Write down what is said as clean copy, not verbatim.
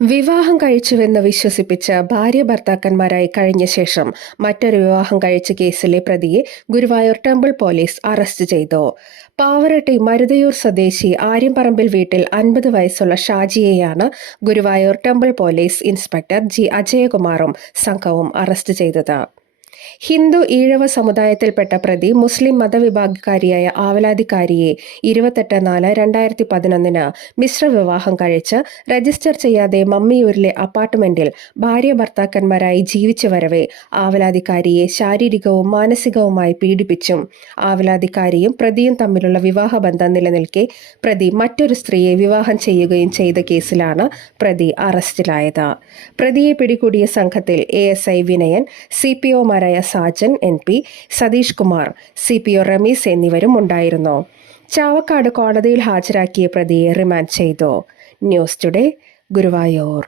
വിവാഹം കഴിച്ചുവെന്ന് വിശ്വസിപ്പിച്ച് ഭാര്യ ഭർത്താക്കന്മാരായി കഴിഞ്ഞ ശേഷം മറ്റൊരു വിവാഹം കഴിച്ച കേസിലെ പ്രതിയെ ഗുരുവായൂർ ടെമ്പിൾ പോലീസ് അറസ്റ്റ് ചെയ്തു. പാവറട്ടി മരുതയൂർ സ്വദേശി ആര്യംപറമ്പിൽ വീട്ടിൽ 50 വയസ്സുള്ള ഷാജിയെയാണ് Guruvayur temple police inspector G അജയകുമാറും സംഘവും അറസ്റ്റ് ചെയ്തത്. ഹിന്ദു ഈഴവ സമുദായത്തിൽപ്പെട്ട പ്രതി മുസ്ലിം മതവിഭാഗക്കാരിയായ ആവലാതിക്കാരിയെ 28/4/2011 മിശ്ര വിവാഹം കഴിച്ച് രജിസ്റ്റർ ചെയ്യാതെ മമ്മിയൂരിലെ അപ്പാർട്ട്മെന്റിൽ ഭാര്യ ഭർത്താക്കന്മാരായി ജീവിച്ചു വരവെ ആവലാതിക്കാരിയെ ശാരീരികവും മാനസികവുമായി പീഡിപ്പിച്ചും ആവലാതിക്കാരിയും പ്രതിയും തമ്മിലുള്ള വിവാഹബന്ധം നിലനിൽക്കെ പ്രതി മറ്റൊരു സ്ത്രീയെ വിവാഹം ചെയ്യുകയും ചെയ്ത കേസിലാണ് പ്രതി അറസ്റ്റിലായത്. പ്രതിയെ പിടികൂടിയ സംഘത്തിൽ ASI Vinayan, CPOമാരായ Sajan NP, Satheesh Kumar, CPO Ramees എന്നിവരും ഉണ്ടായിരുന്നു. ചാവക്കാട് കോടതിയിൽ ഹാജരാക്കിയ പ്രതിയെ റിമാൻഡ് ചെയ്തു. News today, Guruvayur.